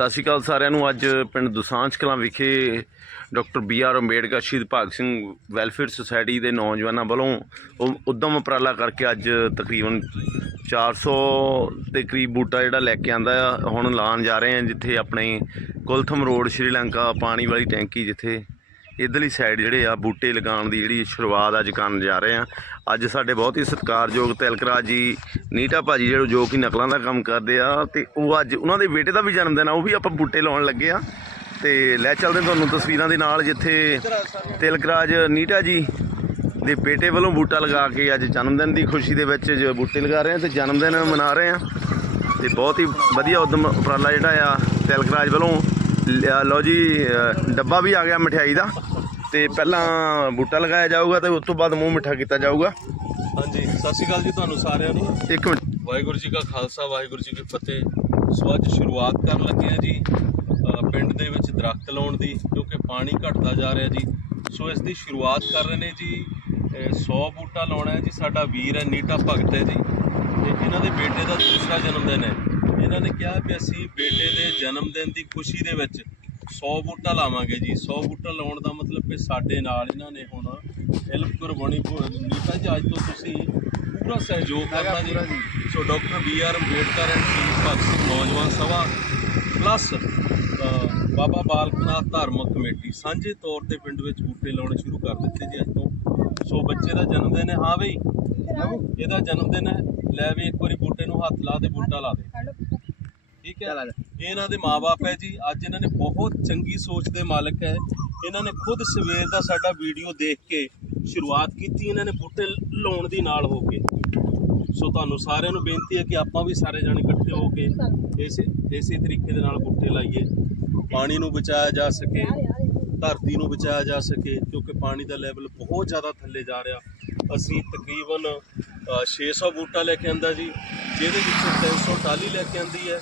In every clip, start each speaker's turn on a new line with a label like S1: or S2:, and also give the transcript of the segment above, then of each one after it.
S1: ਸਤਿ ਸ਼੍ਰੀ ਅਕਾਲ ਸਾਰਿਆਂ ਨੂੰ। ਅੱਜ ਪਿੰਡ ਦੁਸਾਂਝ ਕਲਾਂ ਵਿਖੇ ਡਾਕਟਰ ਬੀ ਆਰ ਅੰਬੇਡਕਰ ਸ਼ਹੀਦ ਭਗਤ ਸਿੰਘ ਵੈਲਫੇਅਰ ਸੁਸਾਇਟੀ ਦੇ ਨੌਜਵਾਨਾਂ ਵੱਲੋਂ ਉਹ ਉਦਮ ਉਪਰਾਲਾ ਕਰਕੇ ਅੱਜ ਤਕਰੀਬਨ 400 ਦੇ ਕਰੀਬ ਬੂਟਾ ਜਿਹੜਾ ਲੈ ਕੇ ਆਂਦਾ ਆ। ਹੁਣ ਲਾਣ ਜਾ ਰਹੇ ਆ ਜਿੱਥੇ ਆਪਣੇ ਕੁਲਥਮ ਰੋਡ ਸ਼੍ਰੀਲੰਕਾ ਪਾਣੀ ਵਾਲੀ ਟੈਂਕੀ ਜਿੱਥੇ ਇਧਰਲੀ ਸਾਈਡ ਜਿਹੜੇ ਆ ਬੂਟੇ ਲਗਾਉਣ ਦੀ ਜਿਹੜੀ ਸ਼ੁਰੂਆਤ ਅੱਜ ਕਰਨ ਜਾ ਰਹੇ ਆ। ਅੱਜ ਸਾਡੇ ਬਹੁਤ ਹੀ ਸਤਿਕਾਰਯੋਗ ਤਿਲਕਰਾਜ ਜੀ, ਨੀਟਾ ਭਾਜੀ ਜਿਹੜੇ ਜੋ ਕਿ ਨਕਲਾਂ ਦਾ ਕੰਮ ਕਰਦੇ ਆ ਤੇ ਉਹ ਅੱਜ ਉਹਨਾਂ ਦੇ ਬੇਟੇ ਦਾ ਵੀ ਜਨਮ ਦਿਨ ਆ, ਉਹ ਵੀ ਆਪਾਂ ਬੂਟੇ ਲਾਉਣ ਲੱਗੇ ਆ। ਤੇ ਲੈ ਚੱਲਦੇ ਤੁਹਾਨੂੰ ਤਸਵੀਰਾਂ ਦੇ ਨਾਲ ਜਿੱਥੇ ਤਿਲਕਰਾਜ ਨੀਟਾ ਜੀ ਦੇ ਬੇਟੇ ਵੱਲੋਂ ਬੂਟਾ ਲਗਾ ਕੇ ਅੱਜ ਜਨਮ ਦਿਨ ਦੀ ਖੁਸ਼ੀ ਦੇ ਵਿੱਚ ਬੂਟੇ ਲਗਾ ਰਹੇ ਆ ਤੇ ਜਨਮ ਦਿਨ ਮਨਾ ਰਹੇ ਆ। ਤੇ ਬਹੁਤ ਹੀ ਵਧੀਆ ਉਦਮ ਉਪਰਾਲਾ ਜਿਹੜਾ ਆ ਤਿਲਕਰਾਜ ਵੱਲੋਂ। ਲਿਆ- ਲਓ ਜੀ ਡੱਬਾ ਵੀ ਆ ਗਿਆ ਮਠਿਆਈ ਦਾ। ਤੇ ਪਹਿਲਾਂ ਬੂਟਾ ਲਗਾਇਆ ਜਾਊਗਾ ਤੇ ਉਸ ਤੋਂ ਬਾਅਦ ਮੂੰਹ ਮਿੱਠਾ ਕੀਤਾ ਜਾਊਗਾ।
S2: ਹਾਂਜੀ ਸਤਿ ਸ਼੍ਰੀ ਅਕਾਲ ਜੀ ਤੁਹਾਨੂੰ ਸਾਰਿਆਂ ਨੂੰ।
S1: ਇੱਕ ਮਿੰਟ।
S2: ਵਾਹਿਗੁਰੂ ਜੀ ਕਾ ਖਾਲਸਾ ਵਾਹਿਗੁਰੂ ਜੀ ਕੀ ਫਤਿਹ। ਸੋ ਅੱਜ ਸ਼ੁਰੂਆਤ ਕਰਨ ਲੱਗੇ ਆ ਜੀ ਪਿੰਡ ਦੇ ਵਿੱਚ ਦਰਖਤ ਲਾਉਣ ਦੀ ਕਿਉਂਕਿ ਪਾਣੀ ਘਟਦਾ ਜਾ ਰਿਹਾ ਜੀ। ਸੋ ਇਸ ਦੀ ਸ਼ੁਰੂਆਤ ਕਰ ਰਹੇ ਨੇ ਜੀ 100 ਬੂਟਾ ਲਾਉਣਾ ਹੈ ਜੀ ਸਾਡਾ ਵੀਰ ਹੈ ਨੀਟਾ ਭਗਤ ਹੈ ਜੀ। ਤੇ ਇਹਨਾਂ ਦੇ ਬੇਟੇ ਦਾ ਦੂਸਰਾ ਜਨਮ ਦਿਨ ਹੈ। ਇਹਨਾਂ ਨੇ ਕਿਹਾ ਕਿ ਅਸੀਂ ਬੇਟੇ ਦੇ ਜਨਮ ਦਿਨ ਦੀ ਖੁਸ਼ੀ ਦੇ ਵਿੱਚ 100 ਬੂਟਾ ਲਾਵਾਂਗੇ ਜੀ 100 ਬੂਟਾ ਲਾਉਣ ਦਾ ਮਤਲਬ ਕਿ ਸਾਡੇ ਨਾਲ ਇਹਨਾਂ ਨੇ ਹੁਣ ਹੈਲਪ ਕਰਵਾਉਣੀ ਨੀਤਾ ਜੀ ਅੱਜ ਤੋਂ ਤੁਸੀਂ ਪੂਰਾ ਸਹਿਯੋਗ ਕਰਨਾ ਜੀ। So doctor B R Ambedkar and Shaheed Bhagat Singh ਨੌਜਵਾਨ ਸਭਾ ਪਲੱਸ ਬਾਬਾ ਬਾਲਕ ਨਾਥ ਧਾਰਮਿਕ ਕਮੇਟੀ। ਸਾਂਝੇ ਤੌਰ ਤੇ ਪਿੰਡ ਵਿੱਚ ਬੂਟੇ ਲਾਉਣੇ ਸ਼ੁਰੂ ਕਰ ਦਿੱਤੇ ਜੀ ਅੱਜ ਤੋਂ। ਸੋ ਬੱਚੇ ਦਾ ਜਨਮ ਦਿਨ ਹੈ ਹਾਂ ਬਈ? ਇਹਦਾ ਜਨਮ ਦਿਨ ਹੈ ਲੈ ਵੀ ਇੱਕ ਵਾਰੀ ਬੂਟੇ ਨੂੰ ਹੱਥ ਲਾ ਦੇ ਬੂਟਾ ਲਾ ਦੇ। ਠੀਕ ਹੈ? ਇਹਨਾਂ ਦੇ ਮਾਪੇ ਹੈ ਜੀ। ਅੱਜ ਇਹਨਾਂ ਨੇ ਬਹੁਤ ਚੰਗੀ ਸੋਚ ਦੇ ਮਾਲਕ ਹੈ। ਇਹਨਾਂ ਨੇ ਖੁਦ ਸਵੇਰ ਦਾ ਸਾਡਾ ਵੀਡੀਓ ਦੇਖ ਕੇ ਸ਼ੁਰੂਆਤ ਕੀਤੀ ਇਹਨਾਂ ਨੇ ਬੂਟੇ ਲਾਉਣ ਦੀ ਨਾਲ ਹੋ ਕੇ। ਸੋ ਤੁਹਾਨੂੰ ਸਾਰਿਆਂ ਨੂੰ ਬੇਨਤੀ ਹੈ ਕਿ ਆਪਾਂ ਵੀ ਸਾਰੇ ਜਾਣੇ ਇਕੱਠੇ ਹੋ ਕੇ ਇਸੇ ਇਸੇ ਤਰੀਕੇ ਦੇ ਨਾਲ ਬੂਟੇ ਲਾਈਏ। ਪਾਣੀ ਨੂੰ ਬਚਾਇਆ ਜਾ ਸਕੇ ਧਰਤੀ ਨੂੰ ਬਚਾਇਆ ਜਾ ਸਕੇ ਕਿਉਂਕਿ ਪਾਣੀ ਦਾ ਲੈਵਲ ਬਹੁਤ ਜ਼ਿਆਦਾ ਥੱਲੇ ਜਾ ਰਿਹਾ। ਅਸੀਂ ਤਕਰੀਬਨ ਅ, 600 ਬੂਟਾ ਲੈ ਕੇ ਆਂਦਾ ਜੀ ਜਿਹਦੇ ਵਿੱਚੋਂ 300 ਟਾਲੀ ਲੈ ਕੇ ਆਂਦੀ ਹੈ।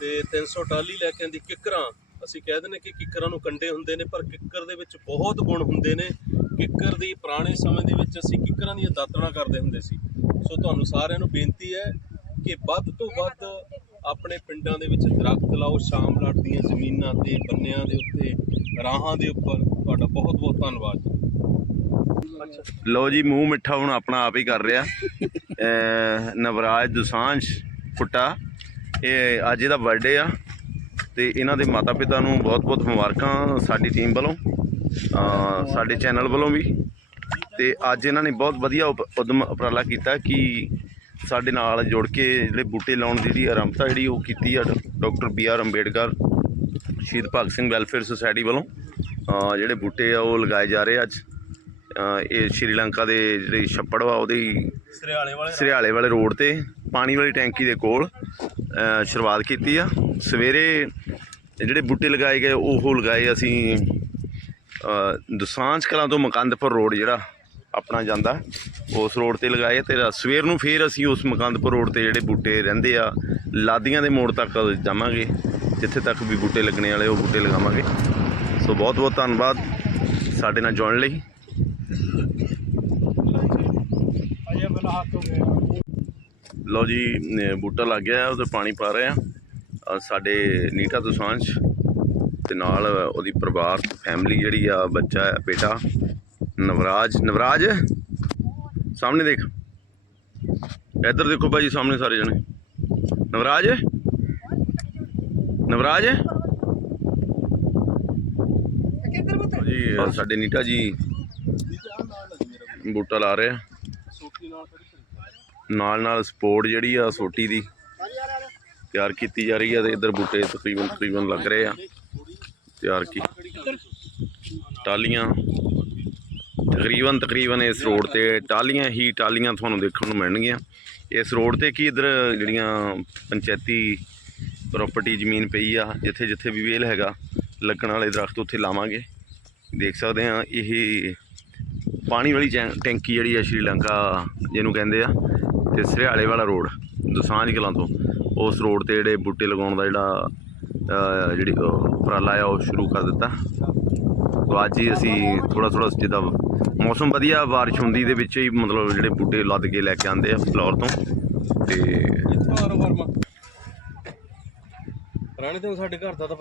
S2: ਤੇ 300 ਟਾਲੀ ਲੈ ਕੇ ਆਂਦੀ ਕਿੱਕਰਾਂ। ਅਸੀਂ ਕਹਿ ਦਿੰਦੇ ਕਿ ਕਿੱਕਰਾਂ ਨੂੰ ਕੰਡੇ ਹੁੰਦੇ ਨੇ, ਪਰ ਕਿੱਕਰ ਦੇ ਵਿੱਚ ਬਹੁਤ ਗੁਣ ਹੁੰਦੇ ਨੇ। ਕਿੱਕਰ ਦੀ ਪੁਰਾਣੇ ਸਮੇਂ ਦੇ ਵਿੱਚ ਅਸੀਂ ਕਿੱਕਰਾਂ ਦੀਆਂ ਦਾਤਣਾ ਕਰਦੇ ਹੁੰਦੇ ਸੀ। ਸੋ ਤੁਹਾਨੂੰ ਸਾਰਿਆਂ ਨੂੰ ਬੇਨਤੀ ਹੈ ਕਿ ਵੱਧ ਤੋਂ ਵੱਧ ਆਪਣੇ ਪਿੰਡਾਂ ਦੇ ਵਿੱਚ ਦਰਖਤ ਲਾਓ, ਸ਼ਾਮ ਲੜ ਦੀਆਂ ਜ਼ਮੀਨਾਂ ਤੇ, ਬੰਨਿਆਂ ਦੇ ਉੱਤੇ, ਰਾਹਾਂ ਦੇ ਉੱਪਰ। ਤੁਹਾਡਾ ਬਹੁਤ ਬਹੁਤ ਧੰਨਵਾਦ। ਅੱਛਾ
S1: ਲਓ ਜੀ, ਮੂੰਹ ਮਿੱਠਾ ਹੁਣ ਆਪਣਾ ਆਪ ਹੀ ਕਰ ਰਿਹਾ। ਨਵਰਾਜ ਦੁਸਾਂਝ, ਫੁੱਟਾ। ਇਹ ਅੱਜ ਇਹਦਾ ਬਰਥਡੇ ਆ ਤੇ ਇਹਨਾਂ ਦੇ ਮਾਤਾ ਪਿਤਾ ਨੂੰ ਬਹੁਤ-ਬਹੁਤ ਮੁਬਾਰਕਾਂ ਸਾਡੀ ਟੀਮ ਵੱਲੋਂ ਸਾਡੇ ਚੈਨਲ ਵੱਲੋਂ ਵੀ। ਤੇ ਅੱਜ ਇਹਨਾਂ ਨੇ ਬਹੁਤ ਵਧੀਆ ਉਦਮ ਉਪਰਾਲਾ ਕੀਤਾ ਕਿ ਸਾਡੇ ਨਾਲ ਜੁੜ ਕੇ ਜਿਹੜੇ ਬੂਟੇ ਲਾਉਣ ਦੀ ਜਿਹੜੀ ਆਰੰਭਤਾ ਜਿਹੜੀ ਉਹ ਕੀਤੀ ਆ ਡਾਕਟਰ ਬੀ ਆਰ ਅੰਬੇਡਕਰ ਸ਼ਹੀਦ ਭਗਤ ਸਿੰਘ ਵੈਲਫੇਅਰ ਸੁਸਾਇਟੀ ਵੱਲੋਂ। ਜਿਹੜੇ ਬੂਟੇ ਆ ਉਹ ਲਗਾਏ ਜਾ ਰਹੇ ਅੱਜ। ਇਹ ਸ਼੍ਰੀਲੰਕਾ ਦੇ ਜਿਹੜੇ ਛੱਪੜ ਵਾ ਉਹਦੇ
S2: ਸਰਿਆਲੇ ਵਾਲੇ
S1: ਸਰਿਆਲੇ ਵਾਲੇ ਰੋਡ ਤੇ ਪਾਣੀ ਵਾਲੀ ਟੈਂਕੀ ਦੇ ਕੋਲ। ਸ਼ੁਰੂਆਤ ਕੀਤੀ ਆ। ਸਵੇਰੇ ਜਿਹੜੇ ਬੂਟੇ ਲਗਾਏ ਗਏ ਉਹ ਲਗਾਏ ਅਸੀਂ ਅ, ਦੁਸਾਂਝ ਕਲਾਂ ਤੋਂ ਮਕੰਦਪੁਰ ਰੋਡ ਜਿਹੜਾ ਆਪਣਾ ਜਾਂਦਾ ਉਸ ਰੋਡ ਤੇ ਲਗਾਏ ਤੇ ਸਵੇਰ ਨੂੰ ਫੇਰ ਅਸੀਂ ਉਸ ਮਕੰਦਪੁਰ ਰੋਡ ਤੇ ਜਿਹੜੇ ਬੂਟੇ ਰਹਿੰਦੇ ਆ ਲਾਦੀਆਂ ਦੇ ਮੋੜ ਤੱਕ ਜਾਵਾਂਗੇ ਜਿੱਥੇ ਤੱਕ ਵੀ ਬੂਟੇ ਲੱਗਣੇ ਵਾਲੇ ਉਹ ਬੂਟੇ ਲਗਾਵਾਂਗੇ। ਸੋ ਬਹੁਤ ਬਹੁਤ ਧੰਨਵਾਦ ਸਾਡੇ ਨਾਲ ਜੁੜਨ ਲਈ।
S2: ਅਜੇ ਮੇਰਾ ਹੱਥ ਹੋ ਗਿਆ।
S1: ਲਓ ਜੀ ਬੂਟਾ ਲੱਗ ਗਿਆ, ਉਹਦੇ ਪਾਣੀ ਪਾ ਰਹੇ ਆ ਸਾਡੇ ਨੀਟਾ ਦੁਸਾਂਝ ਤੇ ਨਾਲ ਉਹਦੀ ਪਰਿਵਾਰ ਫੈਮਿਲੀ ਜਿਹੜੀ ਆ, ਬੱਚਾ ਹੈ, ਬੇਟਾ, ਨਵਰਾਜ। ਨਵਰਾਜ, ਸਾਹਮਣੇ ਦੇਖ। ਇੱਧਰ ਦੇਖੋ ਭਾਜੀ, ਸਾਹਮਣੇ ਸਾਰੇ ਜਣੇ। ਨਵਰਾਜ? ਨਵਰਾਜ? ਜੀ ਸਾਡੇ ਨੀਟਾ ਜੀ ਬੂਟਾ ਲਾ ਰਹੇ ਆ।
S2: ਨਾਲ
S1: ਨਾਲ ਨਾਲ ਸਪੋਰਟ ਜਿਹੜੀ ਆ ਸੋਟੀ ਦੀ ਤਿਆਰ ਕੀਤੀ ਜਾ ਰਹੀ ਆ ਤੇ ਇੱਧਰ ਬੂਟੇ ਤਕਰੀਬਨ ਤਕਰੀਬਨ ਲੱਗ ਰਹੇ ਆ। ਤਿਆਰ ਕੀ ਟਾਲੀਆਂ। ਤਕਰੀਬਨ ਤਕਰੀਬਨ ਇਸ ਰੋਡ ਤੇ ਟਾਲੀਆਂ ਹੀ ਟਾਲੀਆਂ ਤੁਹਾਨੂੰ ਦੇਖਣ ਨੂੰ ਮਿਲਣਗੀਆਂ। ਇਸ ਰੋਡ ਤੇ ਕੀ ਇੱਧਰ ਜਿਹੜੀਆਂ ਪੰਚਾਇਤੀ ਪ੍ਰਾਪਰਟੀ ਜ਼ਮੀਨ ਪਈ ਆ, ਜਿੱਥੇ ਜਿੱਥੇ ਵੀ ਵੇਲ ਹੈਗਾ, ਲੱਗਣ ਵਾਲੇ ਦਰਖਤ ਉੱਥੇ ਲਾਵਾਂਗੇ। ਦੇਖ ਸਕਦੇ ਆ, ਇਹ ਪਾਣੀ ਵਾਲੀ ਚੈਂ- ਟੈਂਕੀ ਜਿਹੜੀ ਆ ਸ਼੍ਰੀਲੰਕਾ ਜਿਹਨੂੰ ਕਹਿੰਦੇ ਆ ਤੇ ਸਰਿਆਲੇ ਵਾਲਾ ਰੋਡ, ਦੁਸਾਂਝ ਕਲਾਂ ਤੋਂ। ਉਸ ਰੋਡ ਤੇ ਜਿਹੜੇ ਬੂਟੇ ਲਗਾਉਣ ਦਾ ਜਿਹੜਾ ਜਿਹੜੀ ਉਪਰਾਲਾ ਆ, ਉਹ ਸ਼ੁਰੂ ਕਰ ਦਿੱਤਾ। ਸੋ ਅੱਜ ਹੀ ਅਸੀਂ ਥੋੜਾ ਥੋੜਾ ਜਿੱਦਾਂ ਮੌਸਮ ਵਧੀਆ, ਬਾਰਿਸ਼ ਹੁੰਦੀ ਦੇ ਵਿੱਚ ਹੀ ਮਤਲਬ ਜਿਹੜੇ ਬੂਟੇ ਲੱਦ ਕੇ ਲੈ ਕੇ ਆਉਂਦੇ ਆ ਫਲੋਰ ਤੋਂ। ਤੇ
S2: ਇੱਥੇ ਮਾਰੋ ਰਾਣੇ ਤੈਨੂੰ ਸਾਡੇ ਘਰ ਦਾ ਤਾਂ